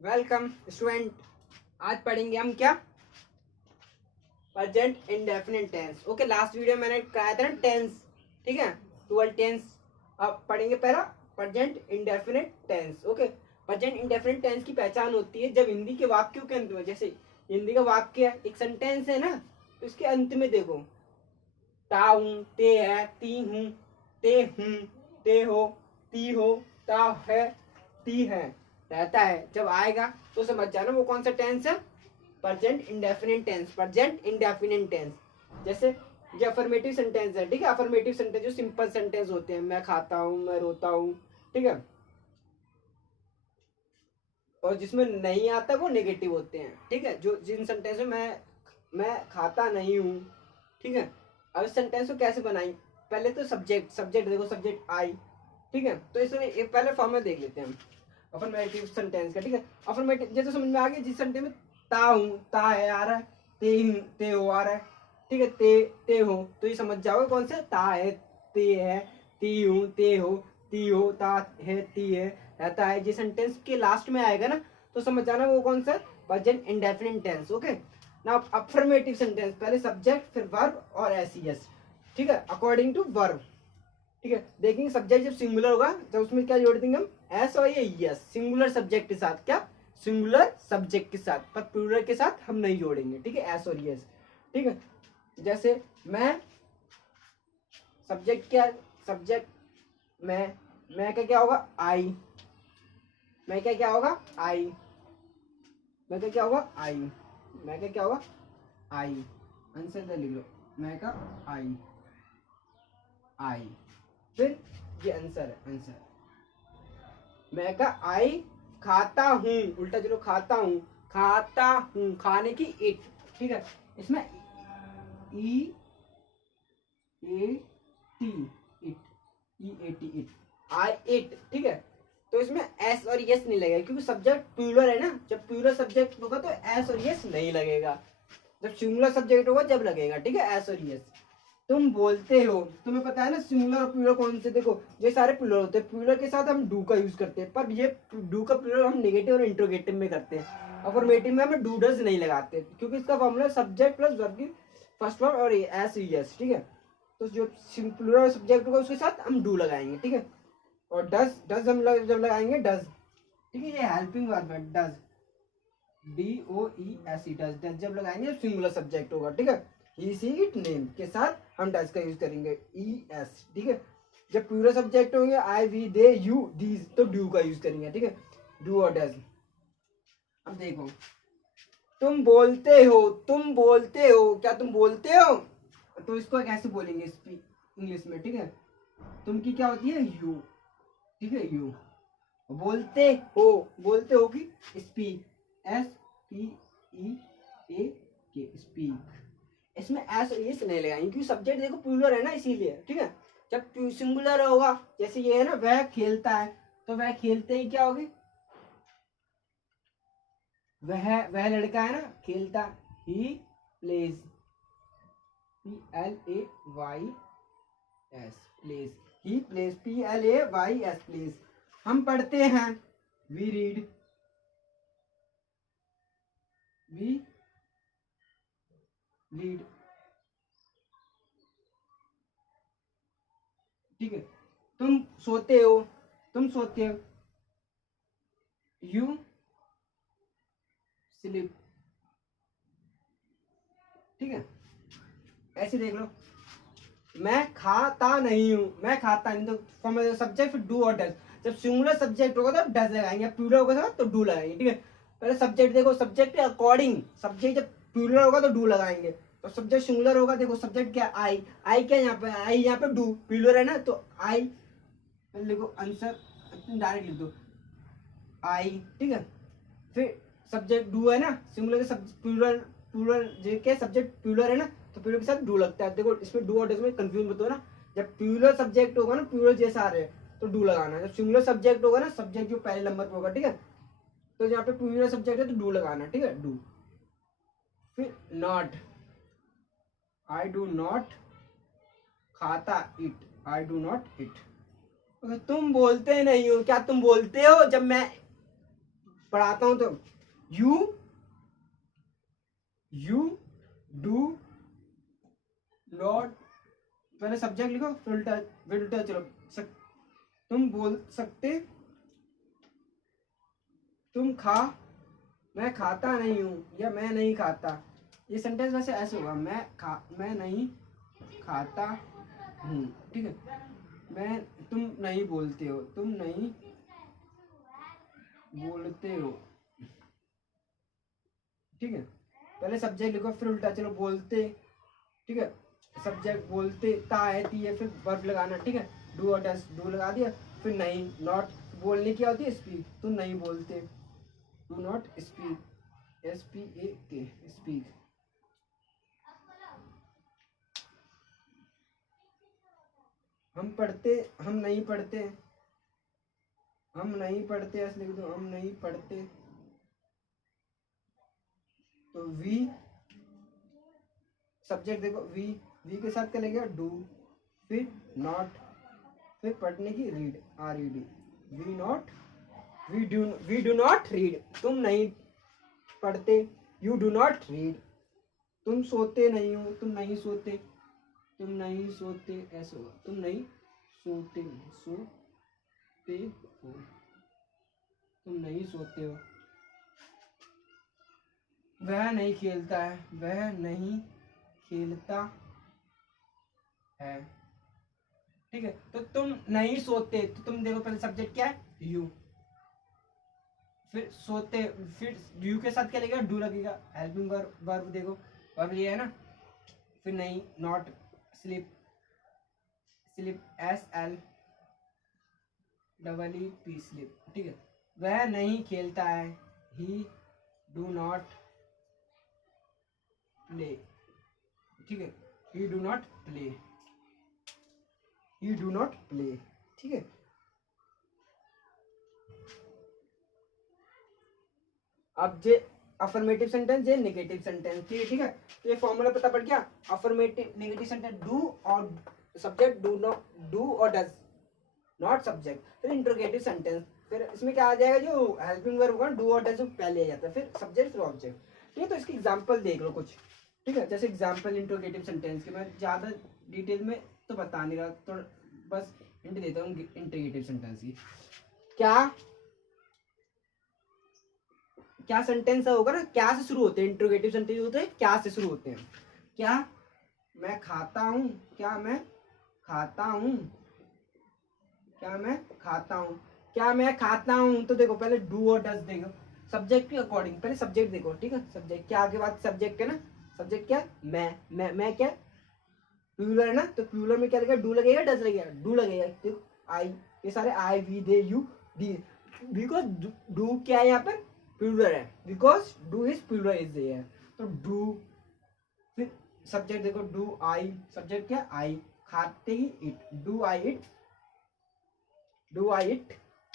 Welcome student. आज पढ़ेंगे हम क्या? Present indefinite tense. Okay, last video मैंने कराया था ना टेंस, ठीक है, 12 टेंस। अब पढ़ेंगे पहला present indefinite tense. Okay, present indefinite tense की पहचान होती है जब हिंदी के वाक्यों के अंत में, जैसे हिंदी का वाक्य है, एक सेंटेंस है ना, तो इसके अंत में देखो ता हूं, ते है, ती हूं, ते हो, ती हो, ता है, ती है रहता है। जब आएगा तो समझ जाना वो कौन सा टेंस है, present indefinite tense. Present indefinite tense जैसे ये अफर्मेटिव सेंटेंस है, ठीक है। अफर्मेटिव सेंटेंस जो सिंपल सेंटेंस होते हैं, मैं खाता हूँ, मैं रोता हूँ, ठीक है, और जिसमें नहीं आता वो नेगेटिव होते हैं, ठीक है। जो जिन सेंटेंस में मैं खाता नहीं हूँ, ठीक है। अब इस सेंटेंस को कैसे बनाई, पहले तो सब्जेक्ट सब्जेक्ट देखो, सब्जेक्ट आई, ठीक है। तो इसमें एक पहले फॉर्मूला देख लेते हैं हम अफर्मेटिव सेंटेंस का, ठीक है। अफर्मेटिव जैसे समझ में आ गया, जिस सेंटेंस में ता हूँ, ता है आ रहा है, ते हूँ, ते हो आ रहा है, ठीक है, ते हो, तो ये समझ जाओगे कौन सा ता है, ते है, ती हूँ, ते हो, ती हो, ता है, ती है रहता है। जिस सेंटेंस के लास्ट में आएगा ना तो समझ जाना वो कौन सा present indefinite tense. Okay, now affirmative sentence पहले सब्जेक्ट फिर वर्ब और एस, ठीक है, अकॉर्डिंग टू वर्ब, ठीक है। देखेंगे सब्जेक्ट जब सिंगुलर होगा तो उसमें क्या जोड़ देंगे हम, एस और ये यस, सिंगुलर सब्जेक्ट के साथ, क्या सिंगुलर सब्जेक्ट के साथ, पर प्लूरल के साथ हम नहीं जोड़ेंगे, ठीक है, एस और यस, ठीक है। जैसे मैं सब्जेक्ट क्या, सब्जेक्ट मैं का क्या होगा आई, मैं का क्या होगा आई, मैं का क्या होगा आई, मैं का क्या होगा आई, आंसर दे लिख लो, मैं का आई, आई, फिर ये आंसर है, आंसर मैं का आई खाता हूँ, उल्टा चलो खाता हूँ, खाता हूँ, खाने की इट, ठीक है। इसमें E A T, eat, E A T, eat, I eat, ठीक है। तो इसमें एस और यस नहीं लगेगा क्योंकि सब्जेक्ट प्लूरल है ना, जब प्लूरल सब्जेक्ट होगा तो एस और यस नहीं लगेगा, जब सिंगुलर सब्जेक्ट होगा जब लगेगा, ठीक है, एस और यस। तुम बोलते हो, तुम्हें पता है ना सिंगुलर और प्लूरल कौन से, देखो ये सारे प्लूरल होते हैं, प्लूरल के साथ हम डू का यूज करते हैं, पर ये डू का प्लूरल हम नेगेटिव और इंट्रोगेटिव में करते हैं। अफर्मेटिव में हम डू डज नहीं लगाते क्योंकि इसका फॉर्मूला सब्जेक्ट प्लस वर्ब की फर्स्ट फॉर्म और एस यस, ठीक है। तो जो प्लूरल सब्जेक्ट होगा उसके साथ हम डू लगाएंगे, ठीक है। और डज डज हम जब लगाएंगे डज, ठीक है, ये हेल्पिंग वर्ब है, does, D O E S E, does, does जब लगाएंगे सिंगुलर सब्जेक्ट होगा, ठीक है। ही सी इट नेम के साथ हम डज का यूज करेंगे, ई एस, ठीक है। जब प्लूरल सब्जेक्ट होंगे आई वी दे यू दीज तो डू का यूज करेंगे, ठीक है, डू और डज। अब देखो तुम बोलते हो, तुम बोलते हो, क्या तुम बोलते हो, तो इसको कैसे बोलेंगे इंग्लिश में, ठीक है। तुम की क्या होती है यू, ठीक है, यू। बोलते हो, बोलते हो की स्पीक, एस पी ई ए के, स्पीक। इसमें एस और एस नहीं लगाएंगे क्योंकि सब्जेक्ट देखो प्लूरल है ना, इसीलिए, ठीक है। जब सिंगुलर होगा जैसे ये है ना, वह खेलता है, तो वह खेलते ही क्या होगी, वह लड़का है ना खेलता, he plays, P L A Y S, plays, he plays, P L A Y S, plays. हम पढ़ते हैं, वी रीड, वी रीड, ठीक है। तुम सोते हो, तुम सोते हो, यू स्लीप, ठीक है। ऐसे देख लो, मैं खाता नहीं हूं, मैं खाता नहीं, तो सब्जेक्ट फिर डू और डज। जब सिंगुलर सब्जेक्ट होगा तो डज लगाएंगे, प्लूरल होगा तो डू लगाएंगे, ठीक है। पहले सब्जेक्ट देखो, सब्जेक्ट के अकॉर्डिंग, सब्जेक्ट जब प्लूरल होगा तो डू लगाएंगे, तो सब्जेक्ट सिंगुलर होगा, देखो सब्जेक्ट क्या आई, आई क्या यहाँ पे, आई यहाँ पे डू, प्लूरल है ना तो आई, लिखो आंसर डायरेक्ट लिख दो आई, ठीक है। फिर सब्जेक्ट डू है ना, सिंगुलर के प्लूरल, प्लूरल के सब्जेक्ट प्लूरल है ना, तो प्लूरल के साथ डू लगता है। देखो इसमें डू और डज में कंफ्यूज मत हो ना, जब प्लूरल सब्जेक्ट होगा ना, प्लूरल जैसा आ रहे हैं तो डू लगाना, जब सिंगुलर सब्जेक्ट होगा ना, सब्जेक्ट जो पहले नंबर पे होगा, ठीक है, तो यहाँ पे प्लूरल सब्जेक्ट है तो डू लगाना, ठीक है, डू। फिर नॉट, आई डू नॉट खाता it, I do not it. तुम बोलते नहीं हो, क्या तुम बोलते हो, जब मैं पढ़ाता हूँ तो यू डू नॉट, पहले सब्जेक्ट लिखो फिर उल्टा चलो। तुम बोल सकते, तुम खा, मैं खाता नहीं हूँ, या मैं नहीं खाता। ये सेंटेंस वैसे ऐसे होगा, मैं नहीं खाता हूँ, ठीक है। तुम नहीं बोलते हो, तुम नहीं बोलते हो, ठीक है। पहले सब्जेक्ट लिखो फिर उल्टा चलो बोलते, ठीक है। सब्जेक्ट बोलते, ता है ती है, फिर वर्ब लगाना, ठीक है। डू और डस, डू लगा दिया, फिर नहीं, नॉट, बोलने की होती है स्पीक, तुम नहीं बोलते, do not speak, SPAK, speak. हम पढ़ते, हम नहीं पढ़ते, हम नहीं पढ़ते, ऐसे लिख दो, हम नहीं पढ़ते। तो वी, सब्जेक्ट देखो वी के साथ क्या लगेगा, डू, फिर नॉट, फिर पढ़ने की read, RED, we do not read, तुम नहीं पढ़ते, यू डू नॉट रीड, तुम सोते नहीं हो, तुम नहीं सोते, तुम नहीं सोते, ऐसा होगा, तुम नहीं सोते हो, तुम नहीं सोते हो। वह नहीं खेलता है, वह नहीं खेलता है, ठीक है। तो तुम नहीं सोते, तो तुम देखो पहले सब्जेक्ट क्या है, यू, फिर सोते, फिर यू के साथ क्या लगेगा, डू लगेगा, हेल्पिंग वर्ब देखो, वर्ब ये है ना, फिर नहीं, नॉट, स्लिप, SLEEP, स्लिप, ठीक है। वह नहीं खेलता है, ही डू नॉट प्ले, ठीक है, ही डू नॉट प्ले, ठीक है। अब जे अफर्मेटिव सेंटेंस, ये नेगेटिव सेंटेंस, ठीक है। तो ये फॉर्मूला पता पड़ गया। अफर्मेटिव नेगेटिव सेंटेंस, डू और सब्जेक्ट, डू और डज, नॉट सब्जेक्ट। फिर इंट्रोगेटिव सेंटेंस, फिर इसमें क्या आ जाएगा, जो हेल्पिंग वर्ब होगा, डू और डज पहले आ जाता है, फिर सब्जेक्ट फिर ऑब्जेक्ट, ठीक है। तो इसकी एग्जांपल देख लो कुछ, ठीक है। जैसे एग्जांपल इंट्रोगेटिव सेंटेंस के, मैं ज़्यादा डिटेल में तो बता नहीं रहा, तो बस हिंट देता हूँ इंट्रोगेटिव सेंटेंस की। क्या सेंटेंस होगा ना, क्या से शुरू होते हैं, इंट्रोगेटिव सेंटेंस होते हैं क्या से शुरू होते हैं। क्या मैं खाता हूँ, क्या मैं खाता हूँ, क्या मैं खाता हूँ, क्या मैं खाता हूँ। तो देखो पहले डू और डज देखो, सब्जेक्ट के अकॉर्डिंग पहले सब्जेक्ट देखो, ठीक है। सब्जेक्ट क्या के बाद सब्जेक्ट है ना, सब्जेक्ट क्या, मैं क्या, प्लूरल है ना, तो प्लूरल में क्या लगेगा, डू लगेगा, डज लगेगा, डू लगेगा। देखो आई, ये सारे आई, वी, दे, यू, डी, बिकॉज डू क्या है यहाँ पर, प्लूरल है, because do is plural is there, तो डू। फिर सब्जेक्ट देखो, डू आई, सब्जेक्ट क्या, आई, खाते ही इट, डू आई इट,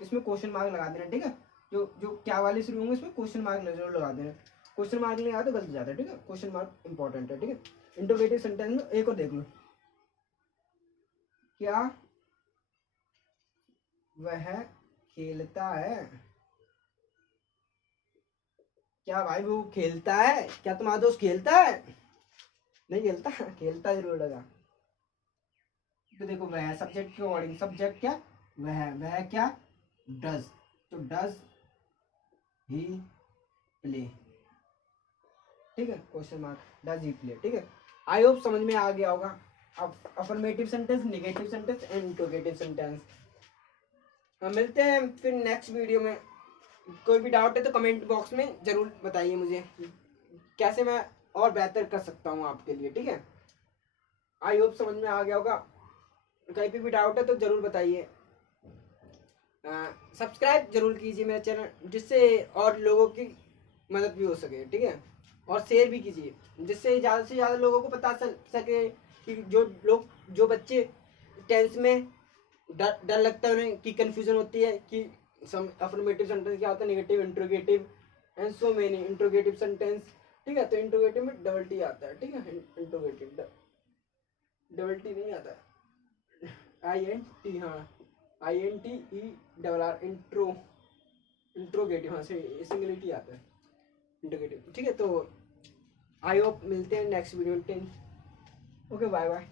इसमें क्वेश्चन मार्क लगा देना, ठीक है। जो जो क्या वाले शुरू होंगे इसमें क्वेश्चन मार्क जरूर लगा देना, क्वेश्चन मार्क नहीं लगा तो गलत जाता है, ठीक है। क्वेश्चन मार्क इंपॉर्टेंट है, ठीक है। इंटरोगेटिव सेंटेंस में एक और देख लो, क्या वह खेलता है, क्या भाई वो खेलता है, क्या तुम्हारा दोस्त खेलता है, नहीं खेलता, खेलता जरूर लगा। तो देखो वह सब्जेक्ट के अकॉर्डिंग, सब्जेक्ट क्या, वह क्या, डज, तो डज ही प्ले, ठीक है, question mark, does he play, ठीक है। आई होप समझ में आ गया होगा। अब affirmative sentence, negative sentence and interrogative sentence. हम मिलते हैं फिर नेक्स्ट वीडियो में। कोई भी डाउट है तो कमेंट बॉक्स में जरूर बताइए मुझे, कैसे मैं और बेहतर कर सकता हूँ आपके लिए, ठीक है। आई होप समझ में आ गया होगा। कहीं पे भी डाउट है तो जरूर बताइए। सब्सक्राइब जरूर कीजिए मेरा चैनल, जिससे और लोगों की मदद भी हो सके, ठीक है। और शेयर भी कीजिए, जिससे ज़्यादा से ज़्यादा लोगों को पता चल सके कि जो बच्चे टेंथ में डर लगता है उन्हें, कि कंफ्यूजन होती है कि अफर्मेटिव सेंटेंस क्या होता है, negative, interrogative and so many interrogative sentence, ठीक है। तो इंट्रोगेटिव में डबल टी आता है, ठीक है। इंट्रोगेटिव डबल टी नहीं आता, INT, हाँ, INTERR, इंट्रो इंट्रोगेटिव, हाँ सिंगुलरिटी आता है इंट्रोगेटिव। ठीक है, तो आई होप मिलते हैं नेक्स्ट वीडियो में। Okay bye bye.